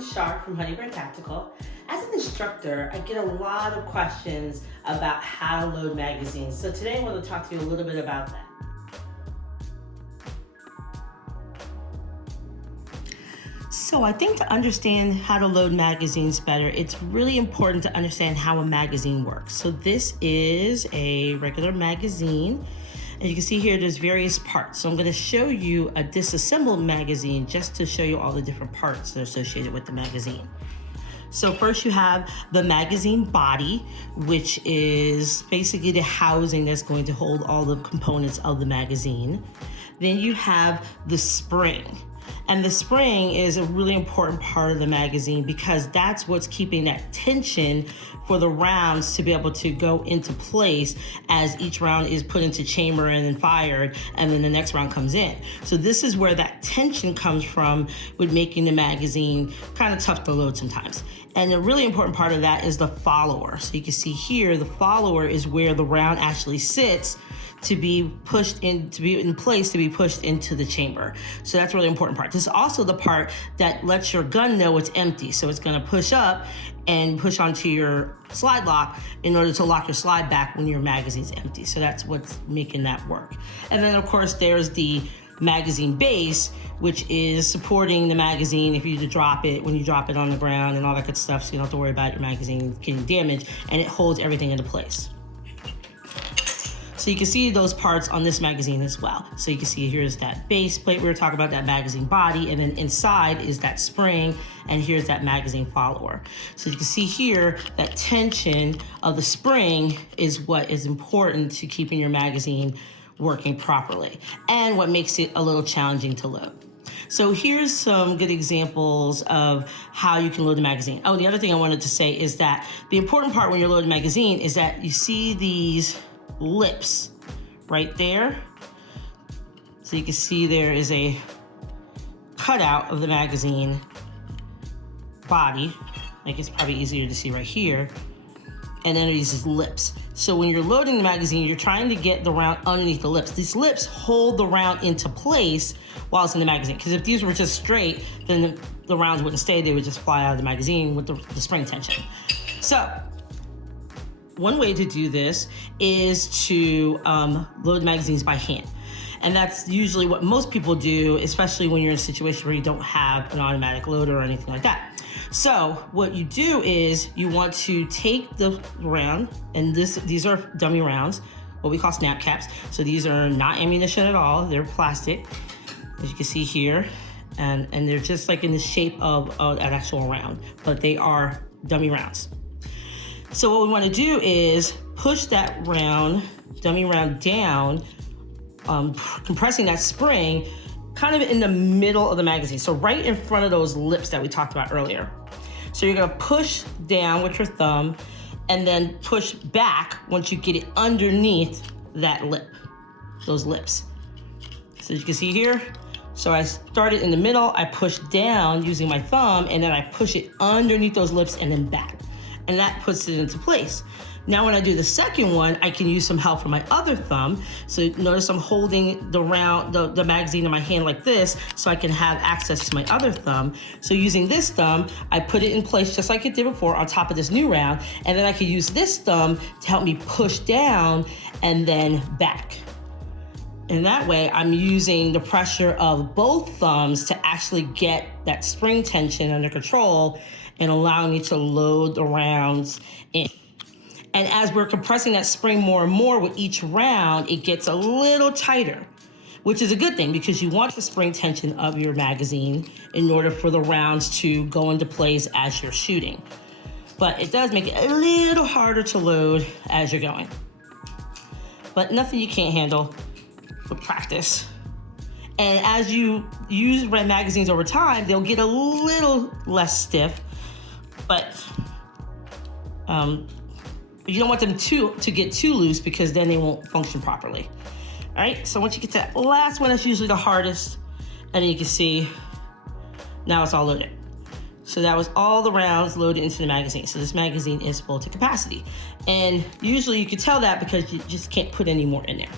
is Char from Honeybear Tactical. As an instructor, I get a lot of questions about how to load magazines. So today I want to talk to you a little bit about that. So I think to understand how to load magazines better, it's really important to understand how a magazine works. So this is a regular magazine. And you can see here, there's various parts. So I'm going to show you a disassembled magazine just to show you all the different parts that are associated with the magazine. So first you have the magazine body, which is basically the housing that's going to hold all the components of the magazine. Then you have the spring. And the spring is a really important part of the magazine because that's what's keeping that tension for the rounds to be able to go into place as each round is put into chamber and then fired, and then the next round comes in. So this is where that tension comes from with making the magazine kind of tough to load sometimes. And a really important part of that is the follower. So you can see here, the follower is where the round actually sits to be pushed in, to be in place, to be pushed into the chamber. So that's a really important part. This is also the part that lets your gun know it's empty. So it's gonna push up and push onto your slide lock in order to lock your slide back when your magazine's empty. So that's what's making that work. And then of course there's the magazine base, which is supporting the magazine if you drop it, when you drop it on the ground and all that good stuff, so you don't have to worry about your magazine getting damaged, and it holds everything into place. So you can see those parts on this magazine as well. So you can see here's that base plate we were talking about, that magazine body, and then inside is that spring, and here's that magazine follower. So you can see here that tension of the spring is what is important to keeping your magazine working properly, and what makes it a little challenging to load. So here's some good examples of how you can load the magazine. Oh, the other thing I wanted to say is that the important part when you're loading a magazine is that you see these lips right there. So you can see there is a cutout of the magazine body. Like it's probably easier to see right here. And then there's these lips. So when you're loading the magazine, you're trying to get the round underneath the lips. These lips hold the round into place while it's in the magazine. Because if these were just straight, then the rounds wouldn't stay. They would just fly out of the magazine with the spring tension. So one way to do this is to load magazines by hand. And that's usually what most people do, especially when you're in a situation where you don't have an automatic loader or anything like that. So what you do is you want to take the round, and these are dummy rounds, what we call snap caps. So these are not ammunition at all, they're plastic, as you can see here. And they're just like in the shape of an actual round, but they are dummy rounds. So what we want to do is push that round, dummy round down, compressing that spring kind of in the middle of the magazine. So right in front of those lips that we talked about earlier. So you're gonna push down with your thumb and then push back once you get it underneath that lip, those lips. So you can see here, so I started in the middle, I push down using my thumb, and then I push it underneath those lips and then back. And that puts it into place. Now when I do the second one, I can use some help from my other thumb. So notice I'm holding the magazine in my hand like this so I can have access to my other thumb. So using this thumb, I put it in place just like it did before on top of this new round, and then I can use this thumb to help me push down and then back. And that way I'm using the pressure of both thumbs to actually get that spring tension under control and allowing me to load the rounds in. And as we're compressing that spring more and more with each round, it gets a little tighter, which is a good thing because you want the spring tension of your magazine in order for the rounds to go into place as you're shooting. But it does make it a little harder to load as you're going. But nothing you can't handle with practice. And as you use red magazines over time, they'll get a little less stiff, but you don't want them to get too loose because then they won't function properly. All right, so once you get to that last one, that's usually the hardest, and then you can see now it's all loaded. So that was all the rounds loaded into the magazine. So this magazine is full to capacity. And usually you can tell that because you just can't put any more in there.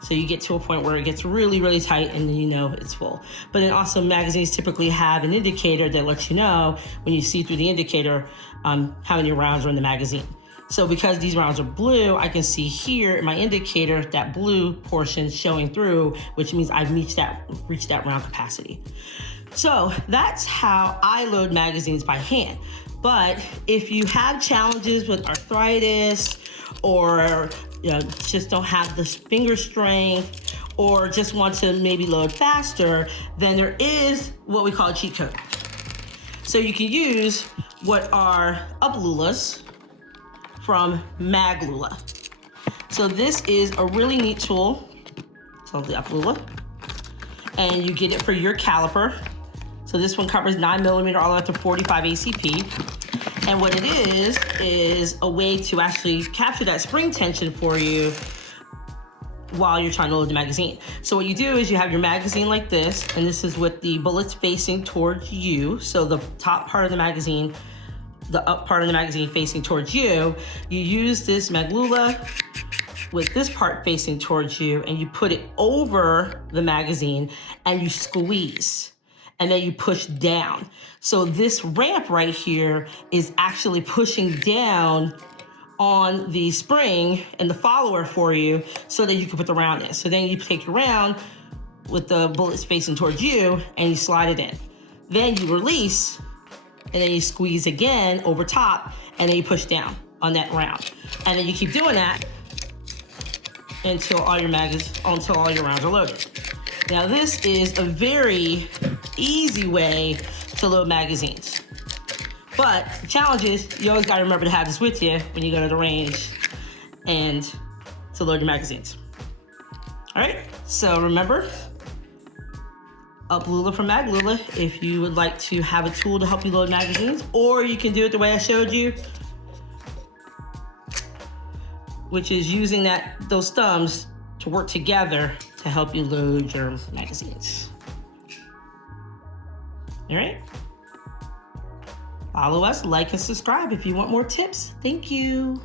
So you get to a point where it gets really, really tight and then you know it's full. But then also magazines typically have an indicator that lets you know when you see through the indicator how many rounds are in the magazine. So because these rounds are blue, I can see here in my indicator that blue portion showing through, which means I've reached that round capacity. So that's how I load magazines by hand. But if you have challenges with arthritis or just don't have the finger strength or just want to maybe load faster, then there is what we call a cheat code. So you can use what are up lulas from Maglula. So this is a really neat tool. So the up lula, and you get it for your caliper. So this one covers 9mm all the way up to 45 ACP. And what it is a way to actually capture that spring tension for you while you're trying to load the magazine. So what you do is you have your magazine like this, and this is with the bullets facing towards you. So the top part of the magazine, the up part of the magazine facing towards you. You use this Maglula with this part facing towards you, and you put it over the magazine and you squeeze. And then you push down. So this ramp right here is actually pushing down on the spring and the follower for you so that you can put the round in. So then you take your round with the bullets facing towards you and you slide it in. Then you release and then you squeeze again over top and then you push down on that round. And then you keep doing that until all your rounds are loaded. Now this is a very easy way to load magazines. But the challenge is you always gotta remember to have this with you when you go to the range and to load your magazines. All right, so remember, up Lula from Maglula if you would like to have a tool to help you load magazines, or you can do it the way I showed you, which is using those thumbs to work together to help you load your magazines. All right? Follow us, like, and subscribe if you want more tips. Thank you.